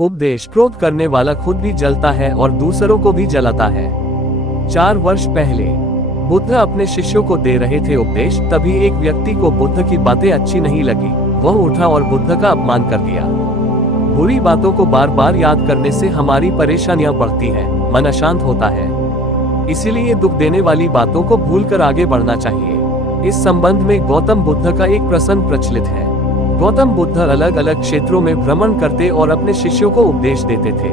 उपदेश। क्रोध करने वाला खुद भी जलता है और दूसरों को भी जलाता है। 4 वर्ष पहले बुद्ध अपने शिष्यों को दे रहे थे उपदेश, तभी एक व्यक्ति को बुद्ध की बातें अच्छी नहीं लगी। वह उठा और बुद्ध का अपमान कर दिया। बुरी बातों को बार बार याद करने से हमारी परेशानियां बढ़ती हैं, मन अशांत होता है। इसीलिए दुख देने वाली बातों को भूलकर आगे बढ़ना चाहिए। इस संबंध में गौतम बुद्ध का एक प्रसंग प्रचलित है। गौतम बुद्ध अलग अलग क्षेत्रों में भ्रमण करते और अपने शिष्यों को उपदेश देते थे।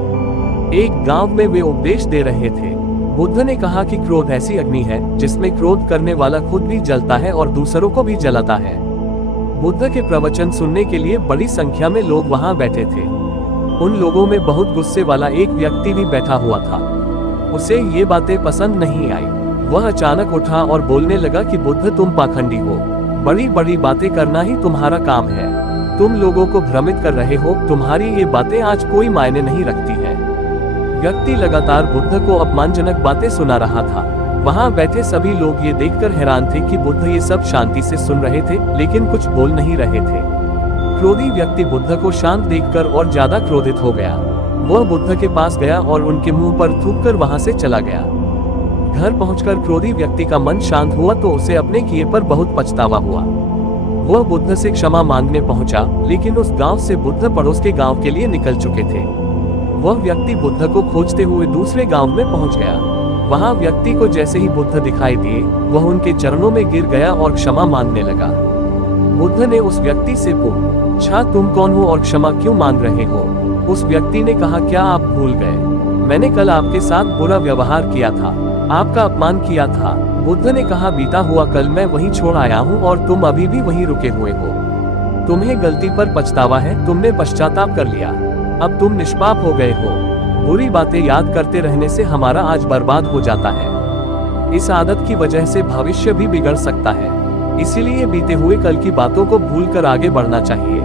एक गांव में वे उपदेश दे रहे थे। बुद्ध ने कहा कि क्रोध ऐसी अग्नि है जिसमें क्रोध करने वाला खुद भी जलता है और दूसरों को भी जलाता है। बुद्ध के प्रवचन सुनने के लिए बड़ी संख्या में लोग वहां बैठे थे। उन लोगों में बहुत गुस्से वाला एक व्यक्ति भी बैठा हुआ था। उसे ये बातें पसंद नहीं आई। वह अचानक उठा और बोलने लगा कि बुद्ध, तुम पाखंडी हो। बड़ी बड़ी बातें करना ही तुम्हारा काम है। तुम लोगों को भ्रमित कर रहे हो। तुम्हारी ये बातें आज कोई मायने नहीं रखती हैं। व्यक्ति लगातार बुद्ध को अपमानजनक बातें सुना रहा था। वहां बैठे सभी लोग ये देखकर हैरान थे कि बुद्ध ये सब शांति से सुन रहे थे, लेकिन कुछ बोल नहीं रहे थे। क्रोधी व्यक्ति बुद्ध को शांत देखकर और ज्यादा क्रोधित हो गया। वह बुद्ध के पास गया और उनके मुंह पर थूककर वहां से चला गया। घर पहुंचकर क्रोधी व्यक्ति का मन शांत हुआ तो उसे अपने किए पर बहुत पछतावा हुआ। वह बुद्ध से क्षमा मांगने पहुंचा, लेकिन उस गांव से बुद्ध पड़ोस के गांव के लिए निकल चुके थे। वह व्यक्ति बुद्ध को खोजते हुए दूसरे गांव में पहुंच गया। वहां व्यक्ति को जैसे ही बुद्ध दिखाई दिए, वह उनके चरणों में गिर गया और क्षमा मांगने लगा। बुद्ध ने उस व्यक्ति से पूछा, तुम कौन हो और क्षमा क्यों मांग रहे हो? उस व्यक्ति ने कहा, क्या आप भूल गए? मैंने कल आपके साथ बुरा व्यवहार किया था, आपका अपमान किया था। बुद्ध ने कहा, बीता हुआ कल मैं वहीं छोड़ आया हूँ और तुम अभी भी वहीं रुके हुए हो। तुम्हें गलती पर पछतावा है, तुमने पश्चाताप कर लिया, अब तुम निष्पाप हो गए हो। बुरी बातें याद करते रहने से हमारा आज बर्बाद हो जाता है। इस आदत की वजह से भविष्य भी बिगड़ सकता है। इसीलिए बीते हुए कल की बातों को भूलकर आगे बढ़ना चाहिए।